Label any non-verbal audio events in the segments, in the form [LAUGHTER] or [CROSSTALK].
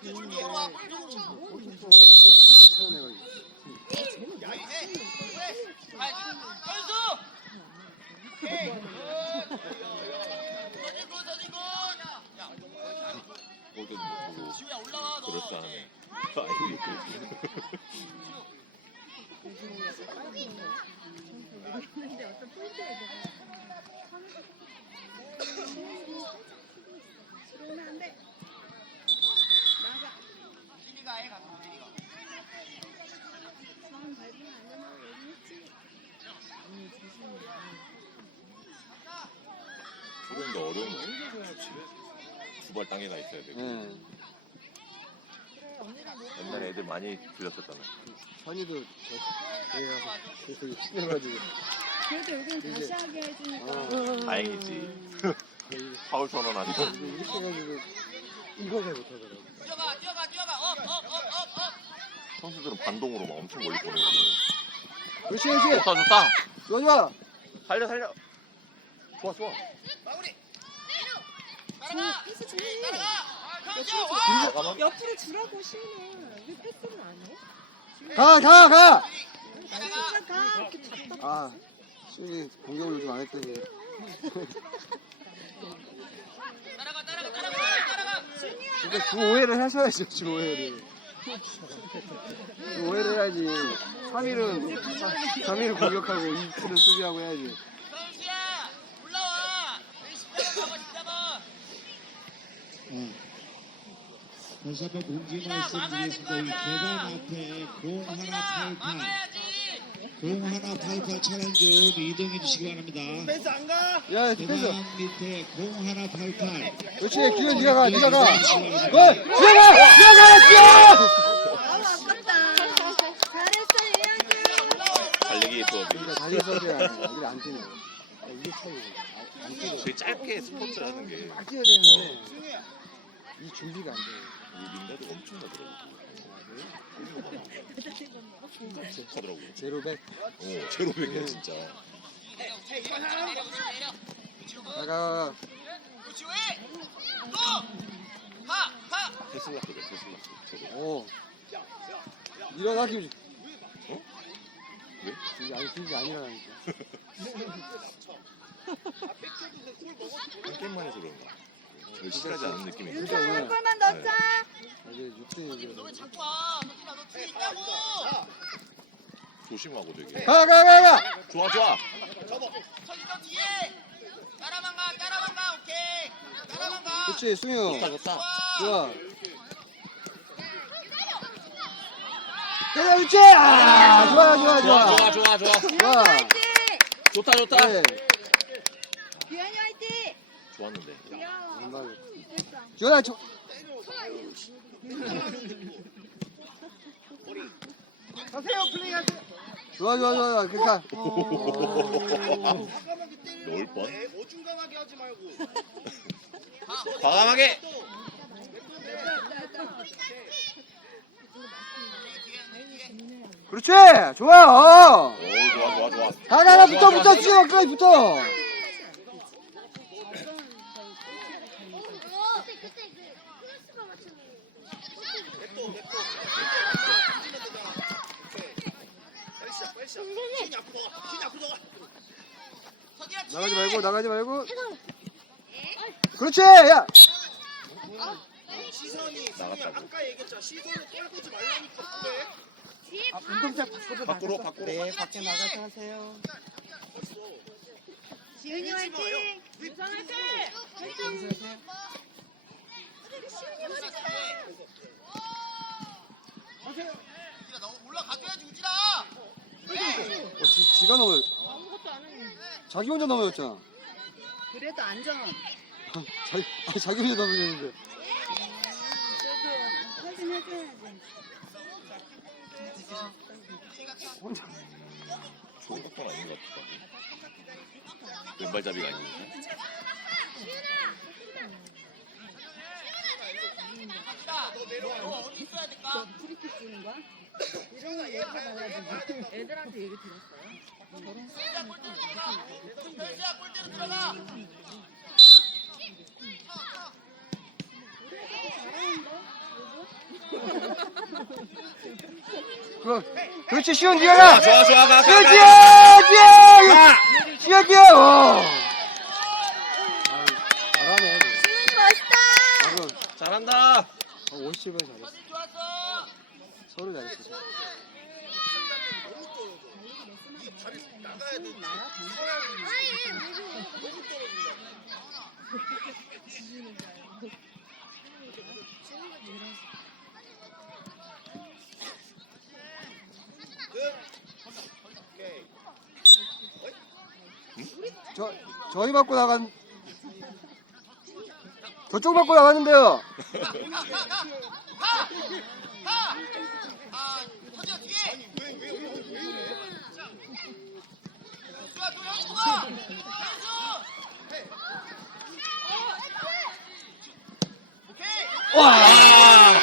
뭐 그럴싸하네. 들어오면 안 돼. 밟으면 안 된다고 얘기했지. 조금 더 어려운 거. 두발 땅에나 있어야 돼. 예. 옛날에 애들 많이 들렸었잖아. 저 얘가 계속 치켜가지고 그래도 여기는 다시 하게 해주니까. 어. 다행이지. 거의 파울 선언 아니고. 이렇게 해가지고 이거가 못하더라고. 선수들은 반동으로 막 엄청 멀리 보내고. 그렇지 그렇지. 좋다 좋다. 좋아 좋아. 살려 살려. 좋아 좋아. 저 패스 좀 해. 가만. 옆으로 주라고 시은아. 왜 패스를 안 해? 가가 가. 진짜 가. 이렇게 잡다. 아 수빈이 공격을 요즘 안 했더니. 근데 그 오해를 하셔야죠 그 오해를. 그 오해를 해야지. 3일은 3일은 공격하고 2일은 수비하고 해야지. 응. 다시 한번 공지 말씀드리겠습니다. 이 계단 앞에 공 하나 팔팔, 공 하나 팔팔 차량 좀 이동해 주시기 바랍니다. 야 패스. 계단 밑에 공 하나 팔팔. 그렇지 기현 네가 가 네가 가. 네. 걸 네가 네가 가 기현. 아우 아깝다. 잘했어 얘한테. 달리기 수업이. 그러니까 달리 서야 이게 안 뛰네. 아, 이게 차이고 안 뛰고 되게 짧게 스포츠 하는 게 막 뛰어야 되는데 이 준비가 안 돼. 우리 민다도 엄청 나더라고. 하더라고. 제로백. 어, 제로백이야 진짜. 나가. 테슬라거든 테슬라. 저거. 오. 일어나 김. 어? 왜? 아니 준비 안 일어나니까. 한 게임만 해서 그런가. 절실하지 않은 느낌이 진짜 들어. 오늘 한 골만 넣자. 어제 육진이 조심하고 되게. 가가 가 가. 좋아 좋아. 그렇지 승유. 좋다. 좋아. 그래 그렇지. 아 좋아 좋아 좋아 좋아. 좋아 좋아 좋아. 좋아. 화이팅! 좋다 좋다. 네. 규현이 화이팅! 좋았는데. 귀여워. 안 맞아. 됐어. 기현아 저. 좋아 좋아 좋아 그러니까 넣을 뻔. 어중간하게 하지 말고 과감하게. 그렇지 좋아 오 좋아 좋아 좋아. 가가가 붙어 붙어 뛰어 끝까지 붙어. 나가지 말고 나가지 말고. 그렇지 야. 시선이 나갔다고. 아까 얘기했잖아. 시선을 떨구지 말라니까 그래 밖으로 밖으로. 네, 밖에 나가서 하세요. 지은이 화이팅! 우선 어, 지, 지가 넘어 자기 혼자 넘어졌잖아 그래도 안전. 자기 아니, 자기 혼자 넘어졌는데 그래도 확인해줘야지. 혼자 좋은 것건 아닌 것 같다. 왼발잡이가. 너 프리킥 주는 거야? 애들한테 얘기 들었어요? 잘하는데? 그, 그렇지, 시원 뛰어라! 좋아 좋아 가. 뛰어! 가. 뛰어! 뛰어, 뛰어! 어. 잘하네. 멋있다. 잘한다. 50은 잘했어. 서울 잘했어. 저, 저희 받고 나간, 저쪽 받고 나갔는데요. 와! 아,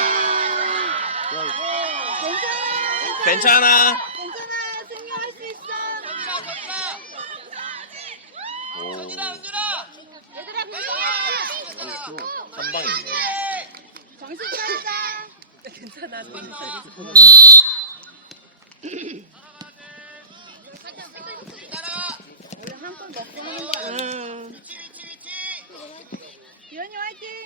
괜찮아. 괜찮아. 괜찮아. 승리할 수 있어. 오, 얘들아 괜찮아. 한 방이네. 정신 차리자. 괜찮아. 정신 차리자. 원래 한번 먹고 하는 거야. 기현이 화이팅.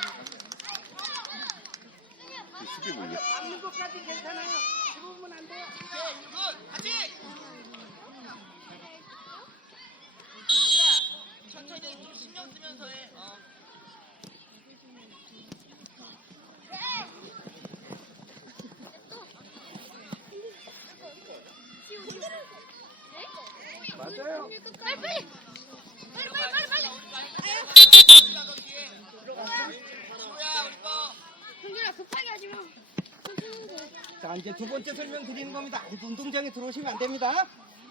맞아요 형준아 급하게 하지 마. 자 이제 두 번째 설명 드리는 겁니다. 아직 운동장에 들어오시면 안 됩니다.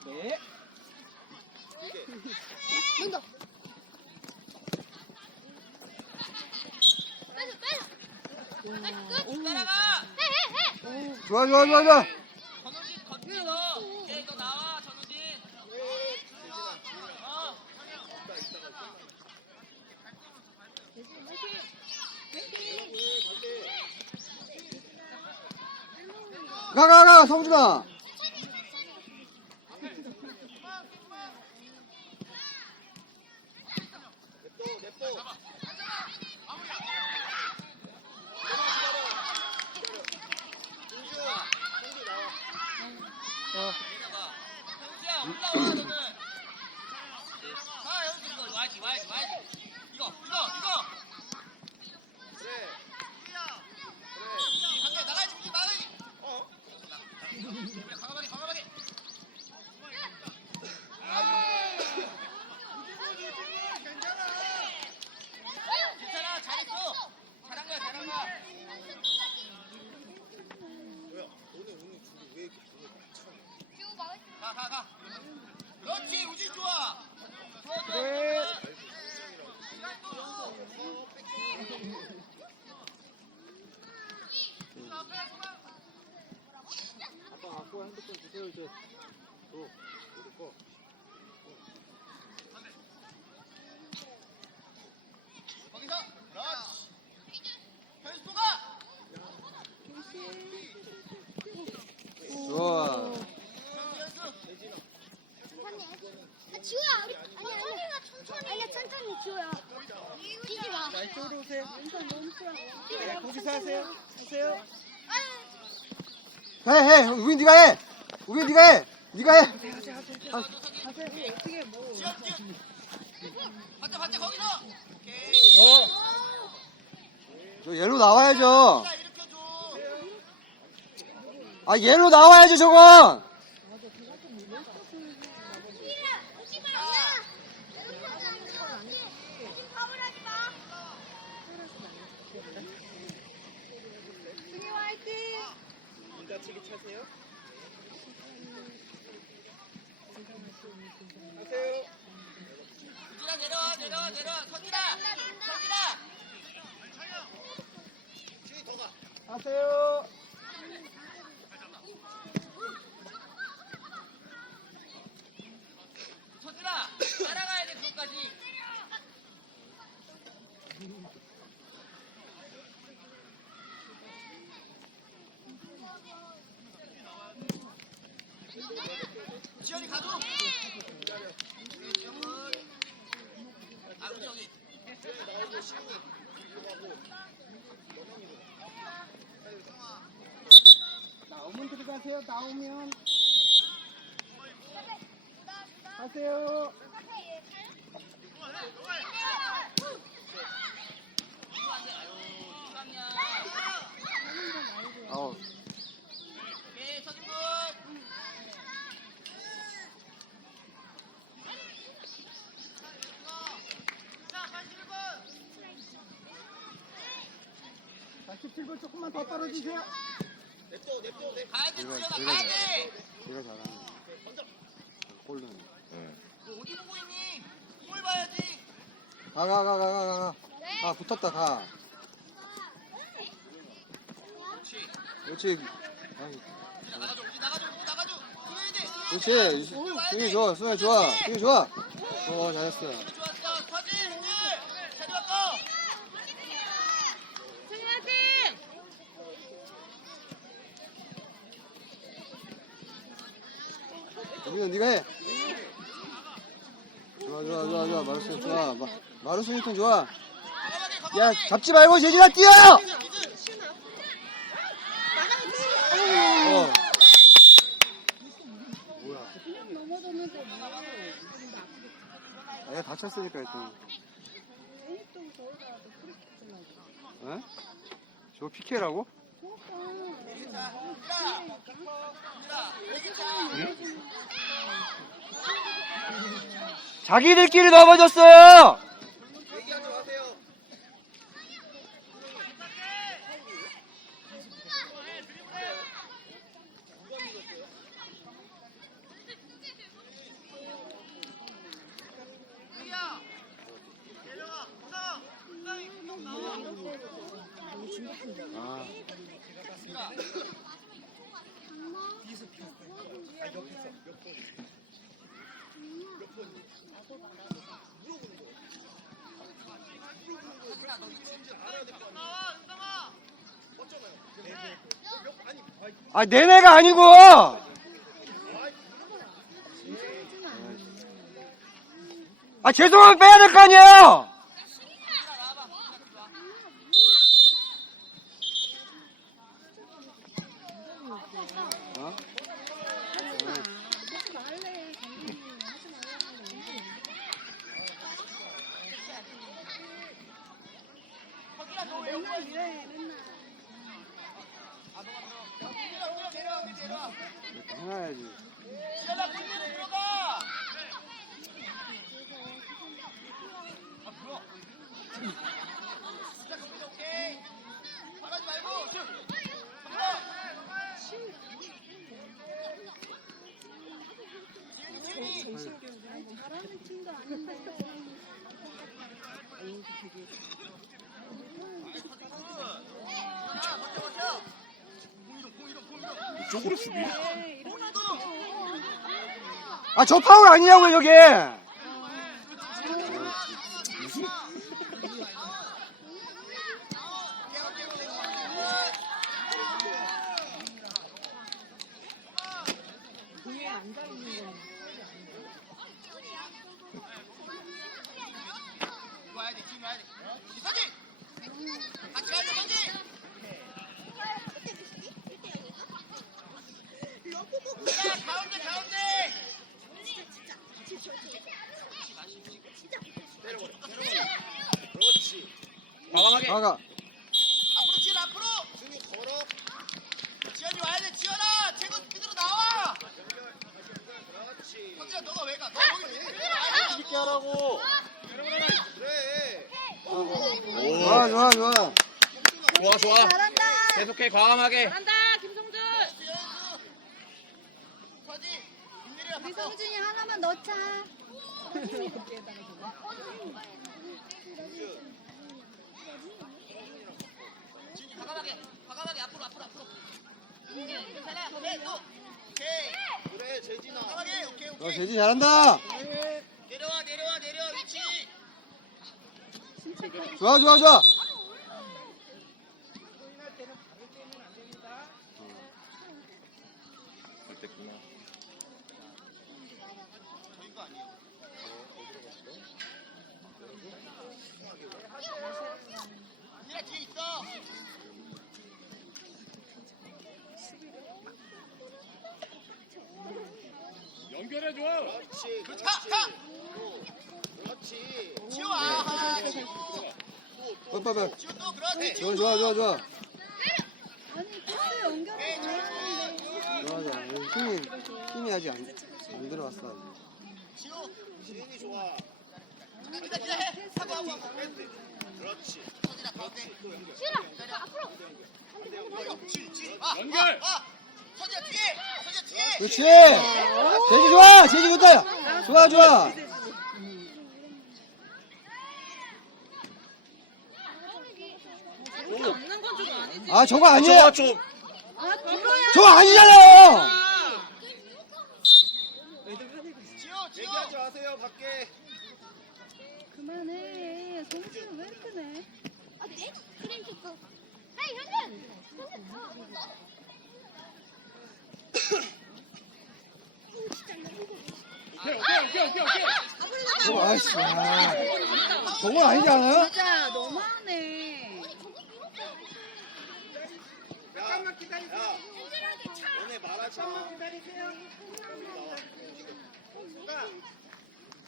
네. 빼줘 빼줘. 나이스 끝. 따라가. 해 해 해. 좋아 좋아 좋아 좋아 가가가 성준아 그래 아빠 갖고 핸드폰 주세요 이제 줘 우리 거 좋아 아, 지호야 우리 아니 아니 천천히. 아니야 천천히 지호야. 뛰지 마. 자 이쪽으로 오세요. 인선 너무 싫어. 뛰지 네, 마. 거기서 하세요. 하세요. 해 해 우리 네가 해 우리 네가 해 네가 해 어떻게 뭐. 저 얘로 나와야죠 아 얘로 나와야죠 저건 뛰지 마. 지금 파울하지 마. 하세요. 하세요. 유진아 내려와 내려와 내려와 더 가. 하세요. 서진아 따라가야 돼 그것까지 지현이 가도 아우 나오면 들어가세요. 나오면. 하세요. 아우. 오케이 서진군 자, 17번 조금만 더 떨어지세요. 냅둬, 냅둬, 냅. 가야 돼 제가 가야 잘- 돼 제가 잘하는. 골은. 네. 너 어디 보고 있니 골 봐야지 가, 가, 가, 가, 가, 가. 아, 붙었다, 가. 그렇지. 나가줘 우지 나가줘 우지 나가줘 그렇지. 승희 좋아, 승희 좋아, 승희 좋아. 어, 잘했어. 좋았어 서진 승진 자리 바꿔 승희 화이팅! 여빈아, 네가 해. 좋아, 좋아, 좋아, 좋아. 마루스 좋아. 마, 마루스 니턴 좋아. 야, 잡지 말고 재진아 뛰어! 어. 아예 다쳤으니까 일단. 어? 저거 피케라고? 자기들끼리 넘어졌어요! 아, 내내가 아니고! 아, 죄송하면 빼야 될 거 아니에요! 어? 해야지. 지현아 골대로 들어가 오케이 말하지 말고 이 쪽으로 수비. 아, 저 파울 아니냐고요, 저게! 무슨 공에 앉아 있는 거. 와야 돼, 팀 와야 돼. 서진! 같이 가야 돼, 서진! 자, 가운데, 가운데! 그렇지. 과감하게. 나가. 앞으로, 지현, 앞으로! 승희 걸어. 지현이 와야 돼, 지현아! 최고 스피드로 나와! 그렇지. 서진아, 너가 왜 가? 너 여기 와야 돼. 쉽게 하라고. 그래. 좋아, 좋아, 좋아. 좋아 좋아. 계속해 과감하게. 잘한다 김성준. 우리 성준이 하나만 넣자. 과감하게 과감하게 앞으로 앞으로 앞으로 괜찮아 네, 또. 오케이 그래 재진아. 과감하게 오케이 어, 오케이 재진 잘한다. 내려와 내려와 내려 위치 좋아, 좋아, 좋아. 그랬구나. 니네 뒤에 있어 그렇지. 그렇지 가! 가! 그렇지. 지호 아 빨리, 빨리. 지호 또 그렇지 좋아, 좋아, 좋아, 좋아. 아니 패스 연결을 잘하는데. 좋아, 좋아. 힘이, 힘이 아직 안, 안 들어갔어. 아직. 지호 지인이 좋아. 기다 기다 해 하고 하고 하고 그렇지. 지훈아 앞으로. 아, 연결 그렇지. 재지 좋아, 재지 좋다. 좋아, 좋아. 이렇게 없는 건좀 아니지. 아, 저거 아니야. 좀. 아. 저거 아니잖아요. 지호 지호 얘기하지 마세요 밖에. 그만해. 성준은 왜 이렇게 내? 아 네? 그림 찍고. 헤이 현준. 현준. 어. 아이씨. 아, 저건 아니지 않아요? 진짜 너무하네. 잠깐만. 야, 너네 말하지 마. 기다리세요. 누가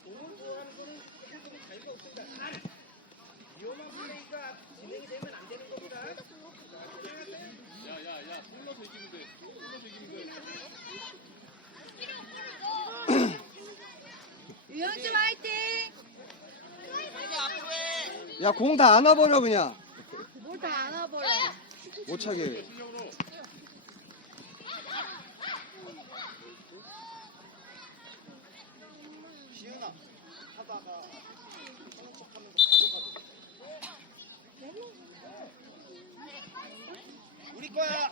공을 좋아하는 거는 자유가 없습니다. 단 위험한 플레이가 진행이 되면 안 되는 겁니다. [COUGHS] 유현진 화이팅. 서진아 앞으로 해 야, 공 다 안아버려, 그냥. 뭘 다 안아버려. 못 차게. 시은아 하다가 하는 척하면서 가져가도 우리 거야.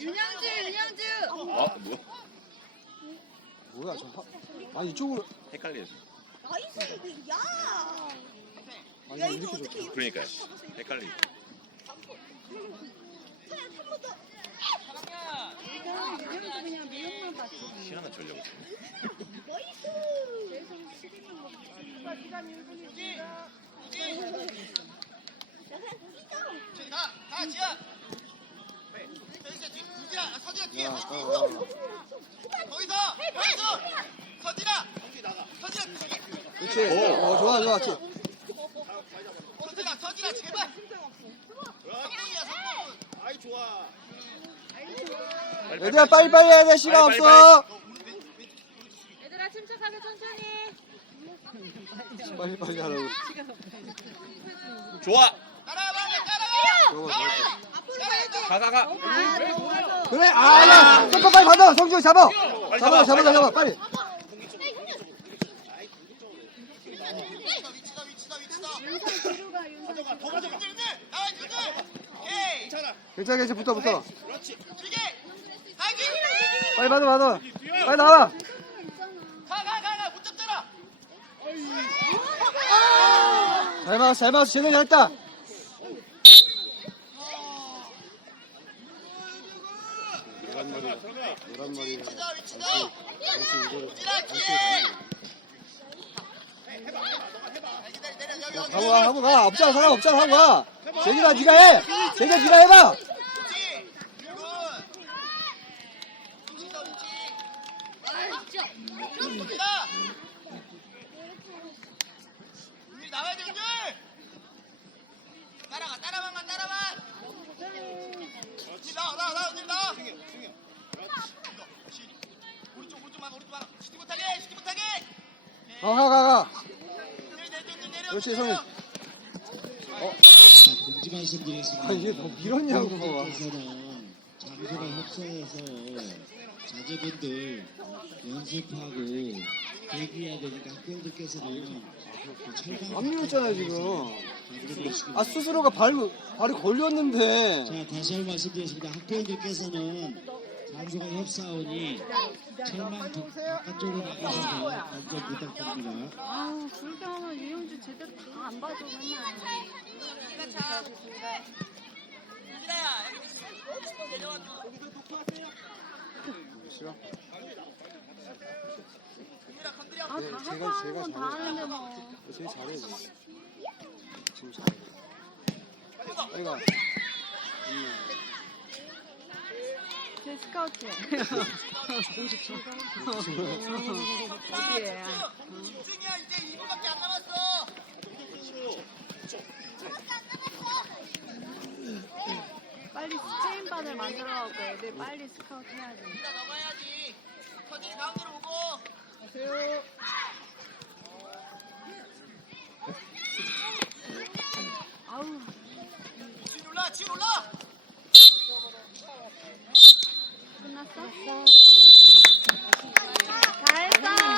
윤영주, 윤영주. 아 뭐야? 뭐야, 저. 하... 아니, 이쪽으로. 헷갈리지. 나이스. 야. 아니, 이렇게 좋다. 그러니까 헷갈리. 그냥 윤영주 그냥 미용만 봤지. 시원한 전력. 다다 지호 서진아 서진아 뒤에 야, 어, 어, 어. 거기서 거기서 서진아 서진아 뒤에 그렇지. 어, 좋아, 좋아. 그렇지. 서진아 서진아 제발 성공이야 성공 아이 좋아. 얘들아, 빨리빨리 해야 돼. 시간 없어. 얘들아 침착하게 천천히. 빨리빨리 하라고. 좋아. 가가가. 아. 그래, 아, 야. 잠깐 빨리 받아. 성주 잡아. 빨리 잡아, 잡아, 빨리 잡아. 빨리. 괜찮아. 괜찮아. 붙어, 붙어. 빨리 받아, 받아. 빨리 나와. 가가가가 못 잡잖아 잘 막았어, 잘 막았어. 제대로 잘했다. 노란 머리, 하고 가, 하고 가. 없잖아, 사람 없잖아, 하고 가. 제니가 네가 해. 제니가 네가 해봐. 뒤 굿. 위치다 위치 우진아 우리 나와야 돼 우진들 따라가 따라만 가 따라만 우진 나와 나와 나와 우진 나와 승현, 승현. 오른쪽 오른쪽만 오른쪽만 시티 못하게 시티 못하게 어, 가, 가, 가. 내려 내려 내려 그렇지, 성민. 자, 공지 말씀드리겠습니다. 아, 이게 너 밀었냐고. 장소가 협소해서 자제분들 연습하고 대기해야 되니까 그 철강 안 밀었잖아요, 지금. 아, 스스로가 발, 발이 걸렸는데. 자 다시 한번 말씀드리겠습니다. 학교들께서는 장소가 협사원이 철망 바- 바깥쪽으로 나가셔서 관전 부탁드립니다. 아우 하면 이용주 제대로 다 안 봐줘 맨날. 아다 네, 하고 제가- 하는 제가 건다 잘해요. 하는데 뭐. 제일 잘해, 지금. 지금 잘해. 아이가. 제 스카우트. 어디에? 집중이야 이제 2분밖에 안 남았어 빨리 스페인반을 만들어갖고 내 빨리 스카우트 해야지. 일단 넘어야지. 건진이 가운데로 오고. 안녕. 아우. 지금 올라, 지금 올라! 끝났어? 네. 잘했어.